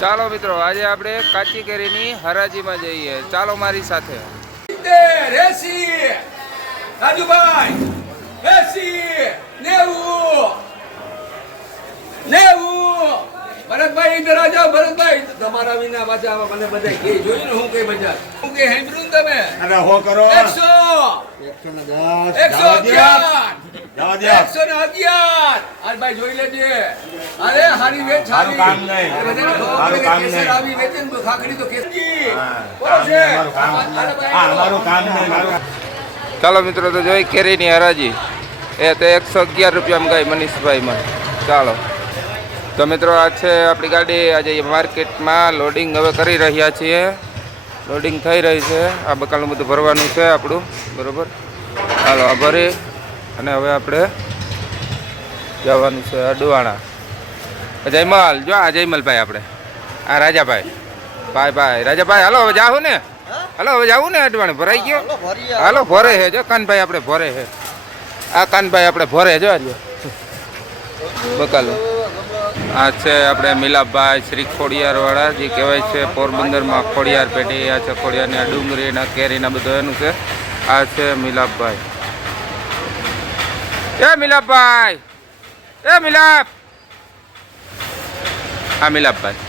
ચાલો મિત્રો, આજે આપણે કાચી કેરીની હરાજીમાં જઈએ. ચાલો મારી સાથે. રાજુભાઈ 90 ભરતભાઈ ઇધર આ જાઓ. ભરતભાઈ તમારા વિના પાછા મને બધા કે જોયું ને હું કઈ બજાર હું કે હેમ્બ્રુન તમે અરે હો કરો 100 110 111 આજ ભાઈ જોઈ લેજે. અરે હારી વેચ મારું કામ નહીં. મારું કામ નહીં. આવી વેચે ને ખાખડી તો કેસજી મારું કામ નહીં. ચાલો મિત્રો, તો જોઈ કેરીની હરાજી. એ તો 111 રૂપિયામાં ગઈ મનીષભાઈમાં. ચાલો તો મિત્રો, આ છે આપણી ગાડી. આજે માર્કેટમાં લોડિંગ હવે કરી રહ્યા છીએ. લોડિંગ થઈ રહી છે. આ બકાલું બધું ભરવાનું છે આપણું, બરાબર. ચાલો આ ભરી અને હવે આપણે જવાનું છે અડવાણા. જયમલ, જો આ જયમલભાઈ આપણે, આ રાજાભાઈ. ભાઈ રાજાભાઈ, હાલો હવે જાવું ને. હાલો હવે જાવું ને અડવાણે. ભરાઈ ગયો. હાલો ભરે છે જો કાનભાઈ, આપણે ભરે છે. આ કાનભાઈ આપણે ભરે જો આજે બકાલો. આ છે આપણે મિલાપભાઈ શ્રી ખોડિયારવાળા, જે કહેવાય છે પોરબંદરમાં ખોડિયાર પેઢી. આ છે ખોડિયારની આ ડુંગળી ના કેરીના બધું એનું છે. આ છે મિલાપભાઈ. એ મિલાપભાઈ, એ મિલાપ, હા મિલાપભાઈ.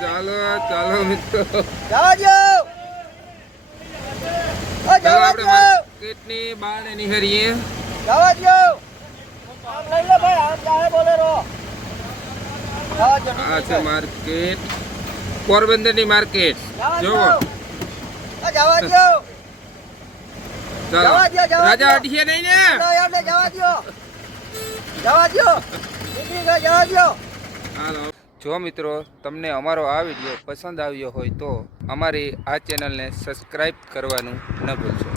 ચાલો ચાલો મિત્રો, આપણે માર્કેટની બહાર નીકળીએ. આ છે માર્કેટ, પોરબંદરની માર્કેટ. જોવો ચાલો, રાજા અડીએ નહીં ને. હાલો. જો મિત્રો, તમને અમારો આ વિડીયો પસંદ આવ્યો હોય તો અમારી આ ચેનલને સબસ્ક્રાઈબ કરવાનું ન ભૂલશો.